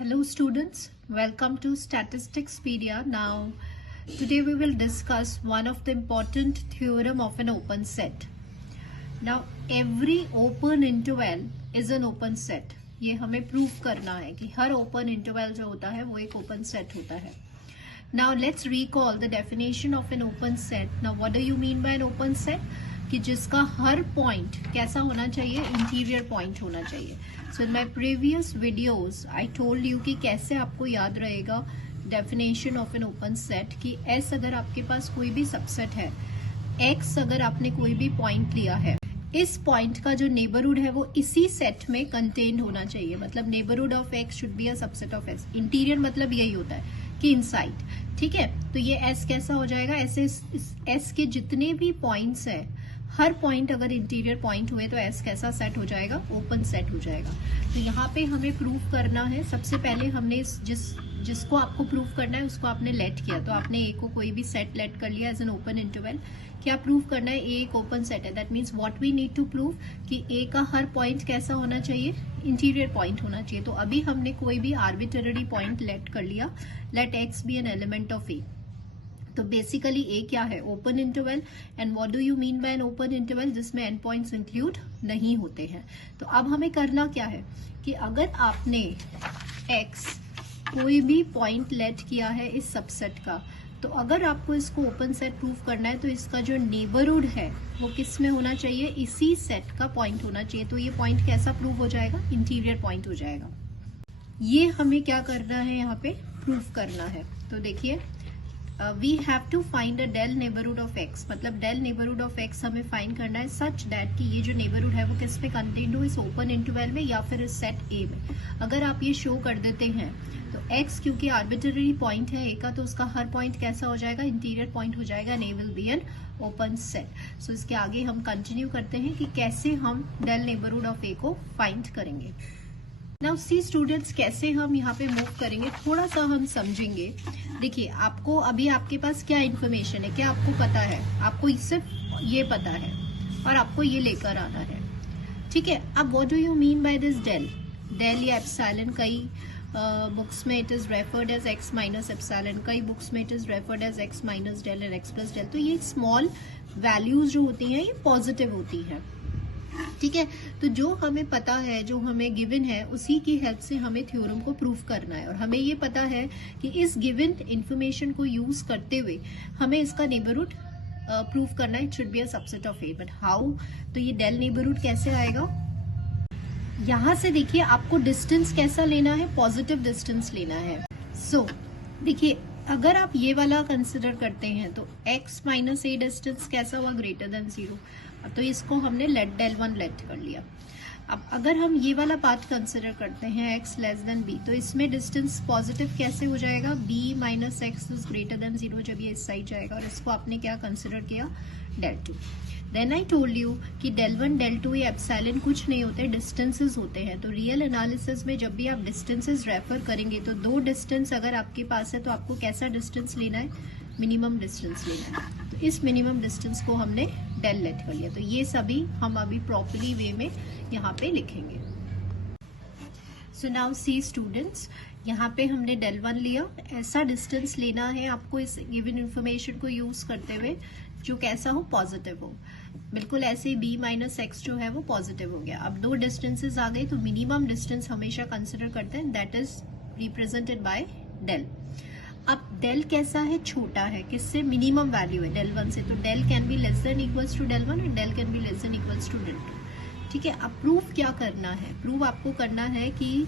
Hello students, welcome to Statisticspedia. Now, today we will discuss one of the important theorem of an open set. Now, every open interval is an open set. ये हमें prove करना है कि हर open interval जो होता है वो एक open set होता है. Now, let's recall the definition of an open set. Now, what do you mean by an open set? कि जिसका हर पॉइंट कैसा होना चाहिए, इंटीरियर पॉइंट होना चाहिए. So in my previous videos I told you कि कैसे आपको याद रहेगा definition of an open set कि एस अगर आपके पास कोई भी सबसेट है, एक्स अगर आपने कोई भी पॉइंट लिया है, इस पॉइंट का जो नेबरहुड है वो इसी सेट में कंटेन्ड होना चाहिए. मतलब neighbourhood of x should be a subset of x. Interior मतलब यही होता है कि इनसाइड. ठीक है, तो ये एस कैसा हो जाएगा, ऐसे एस के जितने भी पॉइंट्स है, हर पॉइंट अगर इंटीरियर पॉइंट हुए तो एस कैसा सेट हो जाएगा, ओपन सेट हो जाएगा. तो यहाँ पे हमें प्रूफ करना है. सबसे पहले हमने जिसको आपको प्रूफ करना है उसको आपने लेट किया, तो आपने ए को कोई भी सेट लेट कर लिया एज एन ओपन इंटरवल. क्या प्रूफ करना है, ए एक ओपन सेट है. That means what we need to prove कि ए का हर पॉइंट कैसा होना चाहिए, इंटीरियर पॉइंट होना चाहिए. तो अभी हमने कोई भी आर्बिट्ररी पॉइंट लेट कर लिया, let x be an element of A. तो बेसिकली ए क्या है, open interval. And what do you mean by an open interval, जिसमें एंड पॉइंट्स इंक्लूड नहीं होते हैं. तो अब हमें करना क्या है कि अगर आपने एक्स कोई भी पॉइंट लेट किया है इस सबसेट का, तो अगर आपको इसको ओपन सेट प्रूफ करना है तो इसका जो नेबरहुड है वो किस में होना चाहिए, इसी सेट का पॉइंट होना चाहिए. तो ये पॉइंट कैसा प्रूव हो जाएगा, इंटीरियर पॉइंट हो जाएगा. ये हमें क्या करना है, यहाँ पे प्रूफ करना है. तो देखिए, we have to find a del neighbourhood of x. मतलब डेल नेबरहुड ऑफ एक्स हमें फाइंड करना है सच दैट कि ये जो नेबरहुड है वो किस में कंटेन्ड हो, इस ओपन इंटरवल में या फिर इस सेट ए में. अगर आप ये शो कर देते हैं तो एक्स क्योंकि आर्बिट्ररी पॉइंट है ए का, तो उसका हर पॉइंट कैसा हो जाएगा, इंटीरियर पॉइंट हो जाएगा. And A will be an open set. So इसके आगे हम कंटिन्यू करते हैं कि कैसे हम डेल नेबरहुड ऑफ ए को फाइंड करेंगे. नाउ सी स्टूडेंट्स, कैसे हम यहाँ पे मूव करेंगे थोड़ा सा हम समझेंगे. देखिए, आपको अभी आपके पास क्या इन्फॉर्मेशन है, क्या आपको पता है, आपको सिर्फ ये पता है और आपको ये लेकर आना है. ठीक है, अब what do you mean by this del. Del या एप्सिलॉन, कई बुक्स में it is referred as x minus epsilon, कई बुक्स में it is referred as x minus del and x plus del. तो ये स्मॉल वैल्यूज जो होती हैं ये पॉजिटिव होती हैं. ठीक है, तो जो हमें पता है, जो हमें गिवन है, उसी की हेल्प से हमें थ्योरम को प्रूफ करना है. और हमें ये पता है कि इस गिवन इंफॉर्मेशन को यूज करते हुए हमें इसका नेबरहुड प्रूफ करना है. It should be a subset of A. But how, तो ये डेल नेबरहुड कैसे आएगा, यहां से देखिए आपको डिस्टेंस कैसा लेना है, पॉजिटिव डिस्टेंस लेना है. सो देखिए, अगर आप ये वाला कंसिडर करते हैं तो x माइनस ए डिस्टेंस कैसा हुआ, ग्रेटर देन 0. तो इसको हमने लेट डेल 1 लेट कर लिया. अब अगर हम ये वाला पार्ट कंसिडर करते हैं x लेस देन b, तो इसमें डिस्टेंस पॉजिटिव कैसे हो जाएगा, b minus x is greater then 0 जब ये इस साइड जाएगा. और इसको आपने क्या कंसिडर किया, del 2. Then I told you कि डेल 1 डेल 2 ये एप्सिलॉन कुछ नहीं होते, डिस्टेंसेस होते हैं. तो रियल एनालिसिस में जब भी आप डिस्टेंसेस रेफर करेंगे तो दो डिस्टेंस अगर आपके पास है तो आपको कैसा डिस्टेंस लेना है, मिनिमम डिस्टेंस लेना है. तो इस मिनिमम डिस्टेंस को हमने डेल लेट कर लिया. तो ये सभी हम अभी प्रॉपरली वे में यहाँ पे लिखेंगे. सो नाउ सी स्टूडेंट्स, यहाँ पे हमने डेल 1 लिया. ऐसा डिस्टेंस लेना है आपको इस गिवन इंफॉर्मेशन को यूज करते हुए जो कैसा हो, पॉजिटिव हो. बिल्कुल ऐसे b माइनस एक्स जो है वो पॉजिटिव हो गया. अब दो डिस्टेंसेस आ गए तो मिनिमम डिस्टेंस हमेशा कंसिडर करते हैं, that is represented by del. अब डेल कैसा है, छोटा है, किससे, मिनिमम वैल्यू है डेल 1 से. तो del can be less than equals to del 1 और del can be less than equals to del 2. ठीक है, अब प्रूफ क्या करना है, प्रूफ आपको करना है कि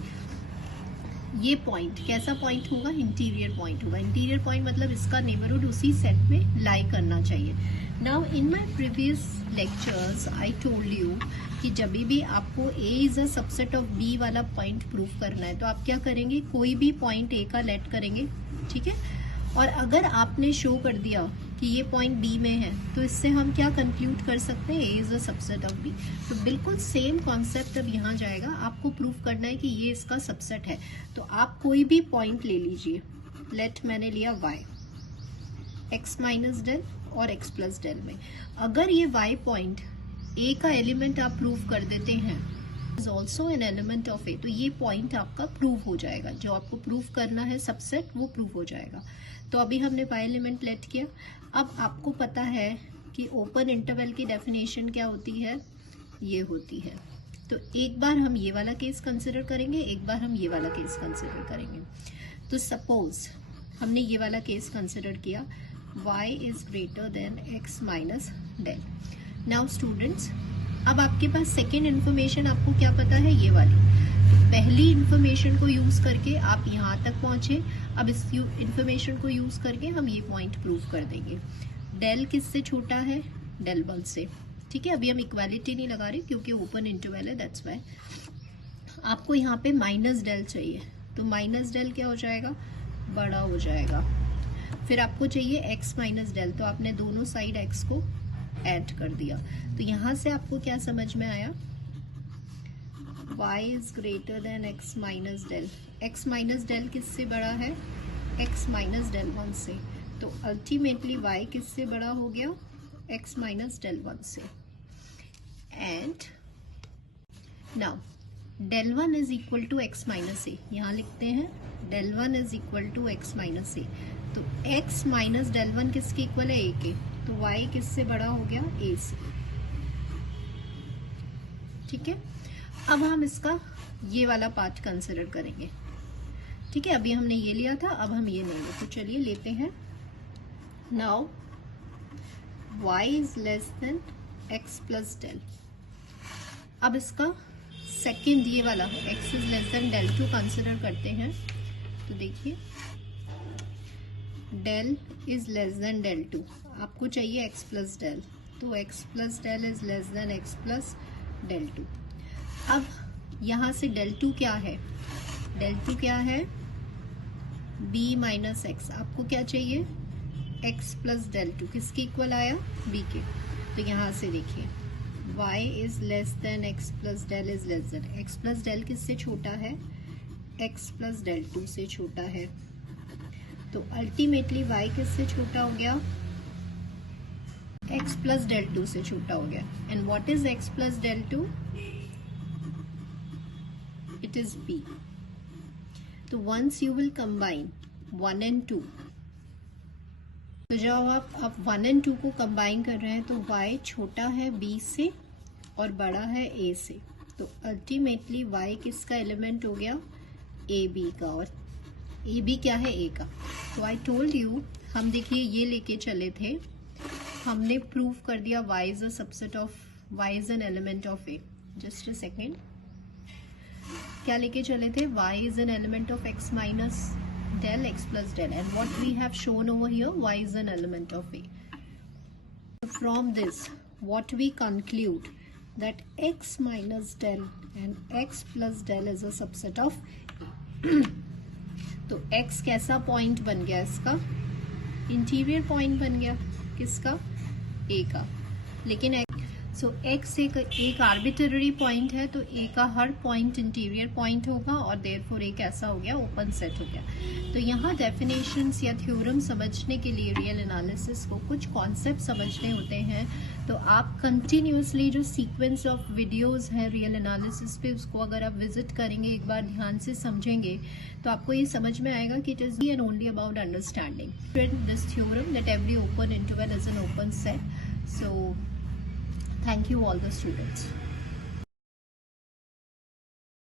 ये पॉइंट कैसा पॉइंट होगा, इंटीरियर पॉइंट होगा. इंटीरियर पॉइंट मतलब इसका नेबरहुड उसी सेट में लाई करना चाहिए. Now in my previous lectures I told you कि जब भी आपको a is a subset of b वाला पॉइंट प्रूफ करना है तो आप क्या करेंगे, कोई भी पॉइंट a का लेट करेंगे. ठीक है, और अगर आपने शो कर दिया कि ये पॉइंट b में है तो इससे हम क्या कंक्लूड कर सकते हैं, a is a subset of b. तो बिल्कुल सेम कॉन्सेप्ट अब यहाँ जाएगा. आपको प्रूफ करना है कि ये इसका सबसेट है. तो आप कोई भी पॉइंट ले लीजिए. लेट मैंने लिया y, x माइनस डेल और x प्लस डेल में. अगर ये y पॉइंट a का एलिमेंट आप प्रूव कर देते हैं is also an element of A. तो ये पॉइंट आपका प्रूव हो जाएगा, जो आपको प्रूव करना है सबसेट वो प्रूव हो जाएगा। तो अभी हमने पाई एलिमेंट लेट किया। अब आपको पता है कि ओपन इंटरवल की डेफिनेशन क्या होती है, ये होती है। तो एक बार हम ये वाला केस कंसिडर करेंगे, एक बार हम ये वाला केस कंसिडर करेंगे। तो सपोज हमने ये वाला केस कंसिडर किया, y is greater than x minus del. Now students, अब आपके पास सेकेंड इन्फॉर्मेशन आपको क्या पता है, ये वाली। पहली इन्फॉर्मेशन को यूज करके आप यहाँ तक पहुंचे। अब इस इन्फॉर्मेशन को यूज करके हम ये पॉइंट प्रूव कर देंगे। डेल किससे छोटा है, डेल 1 से। ठीक है, अभी हम इक्वालिटी नहीं लगा रहे क्योंकि ओपन इंटरवल है, दैट्स वाई। आपको यहाँ पे माइनस डेल चाहिए, तो माइनस डेल क्या हो जाएगा, बड़ा हो जाएगा। फिर आपको चाहिए x माइनस डेल, तो आपने दोनों साइड x को ऐड कर दिया। तो यहाँ से आपको क्या समझ में आया, y is greater than x minus del. x minus del किससे बड़ा है, x माइनस डेल 1 से। तो अल्टीमेटली y किससे बड़ा हो गया, x माइनस डेल 1 से। And now del 1 is equal to x minus A, यहाँ लिखते हैं del 1 is equal to x minus A. तो x माइनस डेल 1 किसके इक्वल है, a के। तो y किससे बड़ा हो गया, a से। ठीक है, अब हम इसका ये वाला पार्ट कंसिडर करेंगे। ठीक है, अभी हमने ये लिया था, अब हम ये लेंगे। तो चलिए लेते हैं। Now y is less than x plus del. अब इसका सेकेंड ये वाला x is less than del 2 consider करते हैं। तो देखिए del is less than del 2, आपको चाहिए x प्लस डेल, तो x plus del is less than x plus del 2। अब यहाँ से डेल 2 क्या है, डेल 2 क्या है, b माइनस एक्स। आपको क्या चाहिए, x प्लस डेल 2, किसके इक्वल आया, b के। तो यहाँ से देखिए y is less than x plus del is less than x plus del किससे छोटा है, x प्लस डेल 2 से छोटा है। तो अल्टीमेटली y किससे छोटा हो गया, x प्लस डेल 2 से छोटा हो गया। And what is x plus del 2, it is b। तो once you will combine 1 and 2, तो जब आप 1 एंड 2 को कंबाइन कर रहे हैं तो y छोटा है b से और बड़ा है a से। तो अल्टीमेटली y किसका एलिमेंट हो गया, ab का। और ab क्या है, a का। तो आई टोल्ड यू, हम देखिए ये लेके चले थे, हमने प्रूव कर दिया y is a subset of, y is an element of a। Just a second, क्या लेके चले थे, y is an element of x minus del x plus del, and what we have shown over here, y is an element of a. From this what we conclude, that x minus del and x plus del is a subset of a. तो x कैसा point बन गया, इसका interior point बन गया, किसका, a का। लेकिन सो x एक आर्बिट्ररी पॉइंट है, तो a का हर पॉइंट इंटीरियर पॉइंट होगा और देयरफॉर a कैसा हो गया, ओपन सेट हो गया। तो यहाँ डेफिनेशंस या थ्योरम समझने के लिए रियल एनालिसिस को कुछ कॉन्सेप्ट समझने होते हैं। तो आप कंटिन्यूसली जो सीक्वेंस ऑफ वीडियोस है रियल एनालिसिस पे, उसको अगर आप विजिट करेंगे, एक बार ध्यान से समझेंगे, तो आपको ये समझ में आएगा कि it is and only about understanding this theorem that every open interval is an open set. So thank you all the students.